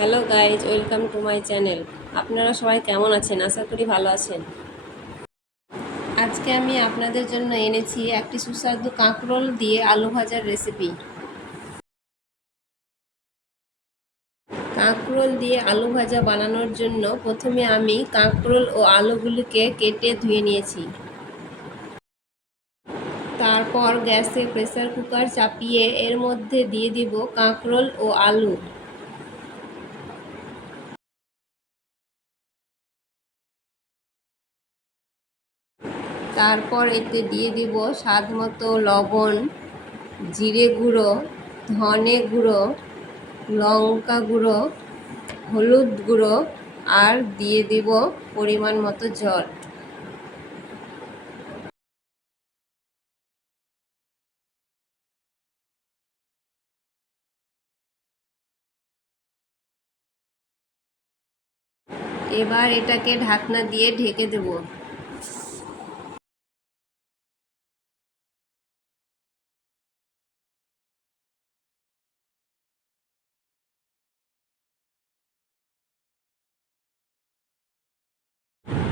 Hello guys, welcome to my channel. আপনারা সবাই কেমন আছেন? আশা করি ভালো আছেন। আজকে আমি আপনাদের জন্য এনেছি একটি সুস্বাদু কাঁকরোল দিয়ে আলু ভাজার রেসিপি। কাঁকরোল দিয়ে আলু ভাজা বানানোর জন্য প্রথমে আমি কাঁকরোল ও আলুগুলিকে কেটে ধুয়ে নিয়েছি। তারপর গ্যাসে প্রেসার কুকার চাপিয়ে এর মধ্যে দিয়ে দিব কাঁকরোল ও আলু। তারপর এতে দিয়ে দিব স্বাদ মতো লবণ, জিরে গুঁড়ো, ধনে গুঁড়ো, লঙ্কা গুঁড়ো, হলুদ গুঁড়ো আর দিয়ে দিব পরিমাণ মতো জল। এবার এটাকে ঢাকনা দিয়ে ঢেকে দেব।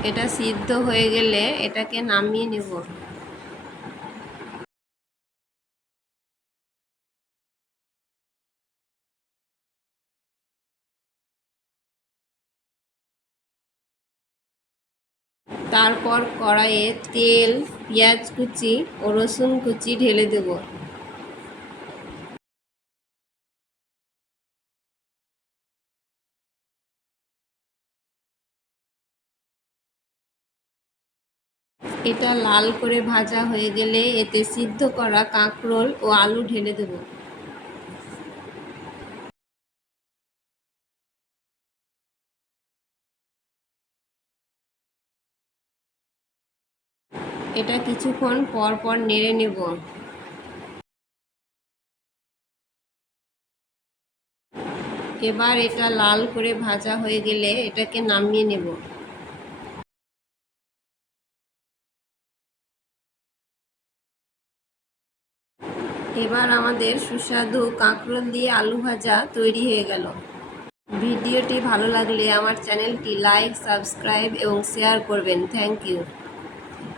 এটা সিদ্ধ হয়ে গেলে এটাকে নামিয়ে নেব। তারপর কড়াইয়ে তেল, পেঁয়াজ কুচি ও রসুন কুচি ঢেলে দেব। এটা লাল করে ভাজা হয়ে গেলে এতে সিদ্ধ করা কাঁকরোল ও আলু ঢেলে দেব। এটা কিছুক্ষণ পর পর নেড়ে নেব। এবার এটা লাল করে ভাজা হয়ে গেলে এটাকে নামিয়ে নেব। এবার আমাদের সুস্বাদু কাঁকরোল দিয়ে আলু ভাজা তৈরি হয়ে গেল। ভিডিওটি ভালো লাগলে আমার চ্যানেলটি লাইক, সাবস্ক্রাইব এবং শেয়ার করবেন। Thank you.